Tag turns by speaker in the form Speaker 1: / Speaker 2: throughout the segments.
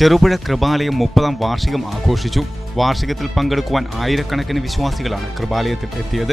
Speaker 1: ചെറുപുഴ കൃപാലയം മുപ്പതാം വാർഷികം ആഘോഷിച്ചു. വാർഷികത്തിൽ പങ്കെടുക്കുവാൻ ആയിരക്കണക്കിന് വിശ്വാസികളാണ് കൃപാലയത്തിൽ എത്തിയത്.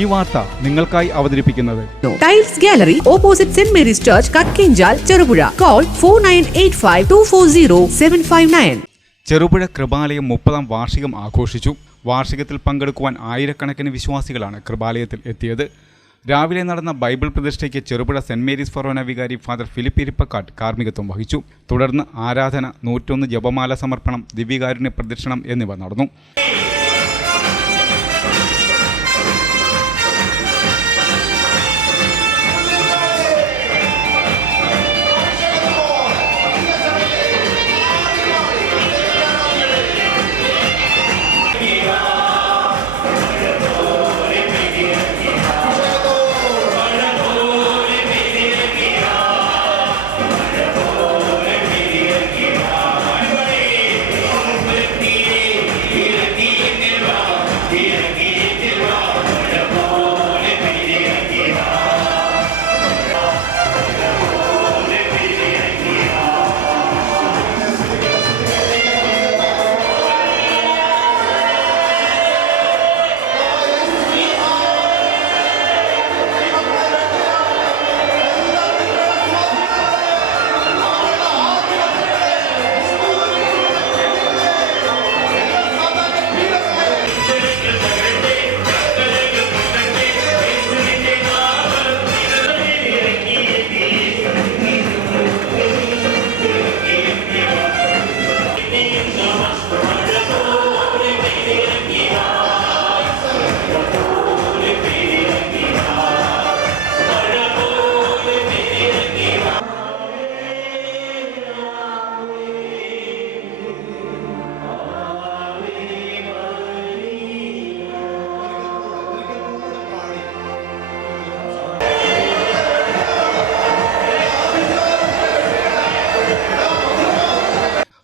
Speaker 1: ഈ വാർത്ത നിങ്ങൾക്കായി അവതരിപ്പിക്കുന്നത്
Speaker 2: Tiles Gallery opposite Saint Mary's Church Kakkenchal Cherupuzha call four nine eight five two four zero seven five nine
Speaker 1: Cherupuzha Kripalayam മുപ്പതാം വാർഷികം ആഘോഷിച്ചു. വാർഷികത്തിൽ പങ്കെടുക്കുവാൻ ആയിരക്കണക്കിന് വിശ്വാസികളാണ് കൃപാലയത്തിൽ എത്തിയത്. രാവിലെ നടന്ന ബൈബിൾ പ്രതിഷ്ഠയ്ക്ക് ചെറുപുഴ സെന്റ് മേരീസ് ഫൊറോന വികാരി ഫാദർ ഫിലിപ്പ് ഇരിപ്പക്കാട്ട് കാർമ്മികത്വം വഹിച്ചു. തുടർന്ന് ആരാധന നൂറ്റൊന്ന് ജപമാല സമർപ്പണം ദിവ്യകാരുണ്യ പ്രദക്ഷിണം എന്നിവ നടന്നു.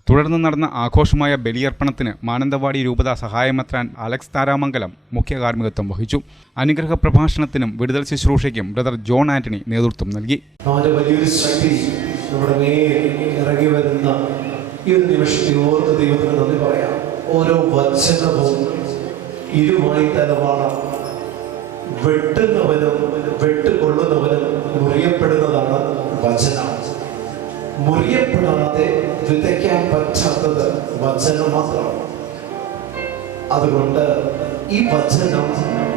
Speaker 1: തുടർന്ന് നടന്ന ആഘോഷമായ ബലിയർപ്പണത്തിന് മാനന്തവാടി രൂപത സഹായമെത്രാൻ അലക്സ് താരാമംഗലം മുഖ്യ കാർമ്മികത്വം വഹിച്ചു. അനുഗ്രഹ പ്രഭാഷണത്തിനും വിടുതൽ ശുശ്രൂഷയ്ക്കും ബ്രദർ ജോൺ ആന്റണി നേതൃത്വം നൽകി.
Speaker 3: ശക്തി ഇറങ്ങി വരുന്ന ഈ ഓർത്ത് നന്ദി പറയാം. ഓരോ വചനവും ഇരുമായി തലവാണ്. വെട്ടുന്നവനും വെട്ടുകൊള്ളുന്നവനും മുറിയപ്പെടുന്നതാണ് വചനം മുറിയപ്പെടാതെ വിതയ്ക്കാൻ പറ്റാത്തത് വചനം മാത്രമാണ്. അതുകൊണ്ട് ഈ വചനം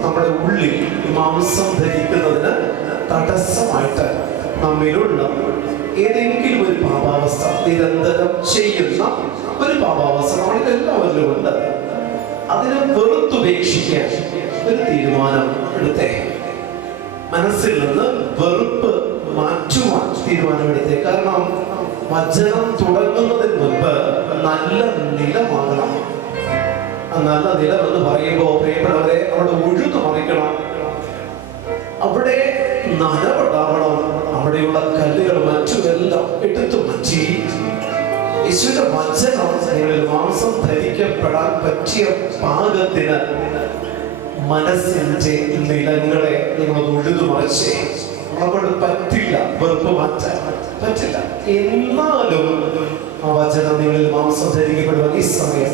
Speaker 3: നമ്മുടെ ഉള്ളിൽ മാംസം ധരിക്കുന്നതിന് തടസ്സമായിട്ട് നമ്മിലുള്ള ഏതെങ്കിലും ഒരു പാപാവസ്ഥ നിരന്തരം ചെയ്യുന്ന ഒരു പാപാവസ്ഥ നമ്മളിൽ എല്ലാവരിലും ഉണ്ട് അതിനെ വെറുത്തുപേക്ഷിക്കാൻ ഒരു തീരുമാനം എടുത്തേ. മനസ്സിൽ നിന്ന് മാറ്റുവാൻ തീരുമാനമെടുത്തേ. കാരണം വചനം തുടങ്ങുന്നതിന് മുൻപ് നല്ല നിലമാകണം നല്ല നിലം എന്ന് പറയുമ്പോൾ പ്രിയപ്പെട്ടവരെ അവിടെ ഉഴുതു മറിക്കണം അവിടെ നനവുണ്ടാവണം. അവിടെയുള്ള കല്ലുകൾ മറ്റുമെല്ലാം എടുത്തു മച്ചി യേശുവിന്റെ വചനം നിങ്ങളിൽ മാംസം ധരിക്കപ്പെടാൻ പറ്റിയ പാകത്തിന് മനസ്സിന്റെ നിലങ്ങളെ നിങ്ങൾ ഉഴുതു മറിച്ചേ. നമ്മളെ പറ്റില്ല വെറുപ്പ് മാറ്റാൻ പറ്റില്ല. എന്നാലും ആ വചനം നിങ്ങളിൽ മാംസം ധരിക്കപ്പെടുവാൻ ഈ സമയം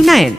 Speaker 2: nine